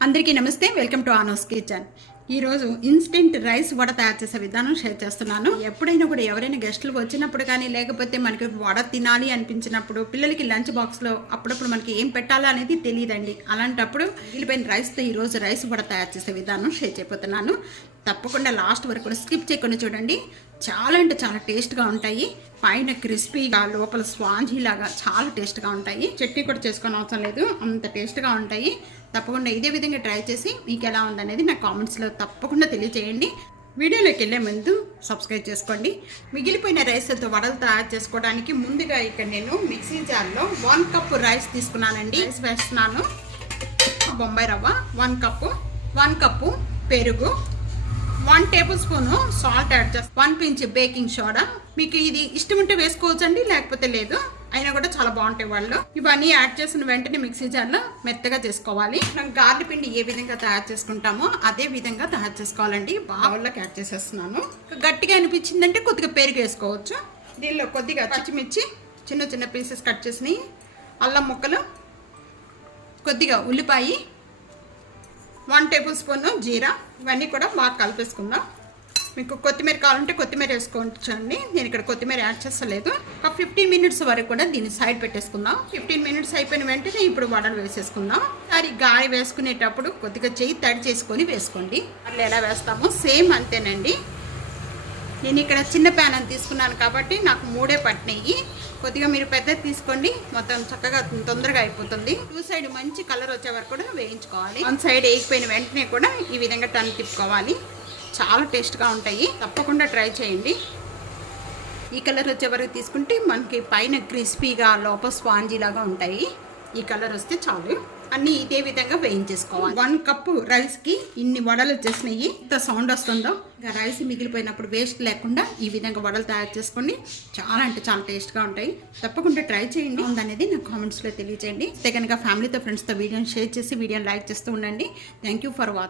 అందరికీ నమస్తే. Welcome to Anu's kitchen. ఈరోజు ఇన్స్టెంట్ రైస్ వడ తయారు చేసే విధానం షేర్ చేస్తున్నాను. ఎప్పుడైనా కూడా ఎవరైనా గెస్టులు వచ్చినప్పుడు కానీ లేకపోతే మనకి వడ తినాలి అనిపించినప్పుడు పిల్లలకి లంచ్ బాక్స్లో అప్పుడప్పుడు మనకి ఏం పెట్టాలో అనేది తెలియదండి. అలాంటప్పుడు మిగిలిపోయిన రైస్తో ఈరోజు రైస్ వడ తయారు చేసే విధానం షేర్ చేయబోతున్నాను. తప్పకుండా లాస్ట్ వరకు కూడా స్కిప్ చేయకుండా చూడండి. చాలా అంటే చాలా టేస్ట్గా ఉంటాయి. పైన క్రిస్పీగా లోపల స్పాంజీ లాగా చాలా టేస్ట్గా ఉంటాయి. చట్నీ కూడా చేసుకొని అవసరం లేదు, అంత టేస్ట్గా ఉంటాయి. తప్పకుండా ఇదే విధంగా ట్రై చేసి మీకు ఎలా ఉందనేది నా కామెంట్స్లో తప్పకుండా తెలియజేయండి. వీడియోలోకి వెళ్ళే ముందు సబ్స్క్రైబ్ చేసుకోండి. మిగిలిపోయిన రైస్తో వడలు తయారు చేసుకోవడానికి ముందుగా ఇక్కడ నేను మిక్సీ జార్లో 1 కప్పు రైస్ తీసుకున్నానండి. రైస్ వేస్తున్నాను. బొంబాయి రవ్వ 1 కప్పు, 1 కప్పు పెరుగు, 1 టేబుల్ స్పూన్ సాల్ట్ యాడ్ చేస్తాను, 1 పించ్ బేకింగ్ సోడా. మీకు ఇది ఇష్టం ఉంటే వేసుకోవచ్చండి, లేకపోతే లేదు, అయినా కూడా చాలా బాగుంటాయి వాళ్ళు. ఇవన్నీ యాడ్ చేసిన వెంటనే మిక్సీ జార్లో మెత్తగా చేసుకోవాలి. మనం గార్లి పిండి ఏ విధంగా తయారు చేసుకుంటామో అదే విధంగా తయారు చేసుకోవాలండి. బౌల్లోకి యాడ్ చేసేస్తున్నాను. గట్టిగా అనిపించిందంటే కొద్దిగా పెరుగు వేసుకోవచ్చు. దీనిలో కొద్దిగా పచ్చిమిర్చి చిన్న చిన్న పీసెస్ కట్ చేసినవి, అల్లం ముక్కలు, కొద్దిగా ఉల్లిపాయ, 1 టేబుల్ స్పూన్ జీరా, ఇవన్నీ కూడా బాగా కలిపేసుకుందాం. మీకు కొత్తిమీర కావాలంటే కొత్తిమీర వేసుకోవచ్చండి. నేను ఇక్కడ కొత్తిమీర యాడ్ చేస్తలేదు. ఒక 15 మినిట్స్ వరకు కూడా దీన్ని సైడ్ పెట్టేసుకుందాం. 15 మినిట్స్ అయిపోయిన వెంటనే ఇప్పుడు వడలు వేసేసుకుందాం. అది గాలి వేసుకునేటప్పుడు కొద్దిగా చెయ్యి తడి చేసుకొని వేసుకోండి. అట్లా ఎలా వేస్తామో సేమ్ అంతేనండి. నేను ఇక్కడ చిన్న ప్యాన్ అని తీసుకున్నాను కాబట్టి నాకు 3 పట్టినాయి. కొద్దిగా మీరు పెద్దది తీసుకోండి, మొత్తం చక్కగా తొందరగా అయిపోతుంది. 2 సైడ్ మంచి కలర్ వచ్చే వరకు కూడా వేయించుకోవాలి. 1 సైడ్ వేగిపోయిన వెంటనే కూడా ఈ విధంగా టర్న్ తిప్పుకోవాలి. చాలా టేస్ట్గా ఉంటాయి, తప్పకుండా ట్రై చేయండి. ఈ కలర్ వచ్చే వరకు తీసుకుంటే మనకి పైన క్రిస్పీగా లోపల స్పాంజీ లాగా ఉంటాయి. ఈ కలర్ వస్తే చాలు. అన్నీ ఇదే విధంగా వేయించేసుకోవాలి. 1 కప్పు రైస్కి ఇన్ని వడలు వచ్చేసినాయి. ఇంత సౌండ్ వస్తుందో. ఇంకా రైస్ మిగిలిపోయినప్పుడు వేస్ట్ లేకుండా ఈ విధంగా వడలు తయారు చేసుకోండి. చాలా అంటే చాలా టేస్ట్గా ఉంటాయి. తప్పకుండా ట్రై చేయండి. ఉందనేది నా కామెంట్స్లో తెలియజేయండి. అయితే కనుక ఫ్యామిలీతో ఫ్రెండ్స్తో వీడియోని షేర్ చేసి వీడియోని లైక్ చేస్తూ ఉండండి. Thank you for watching.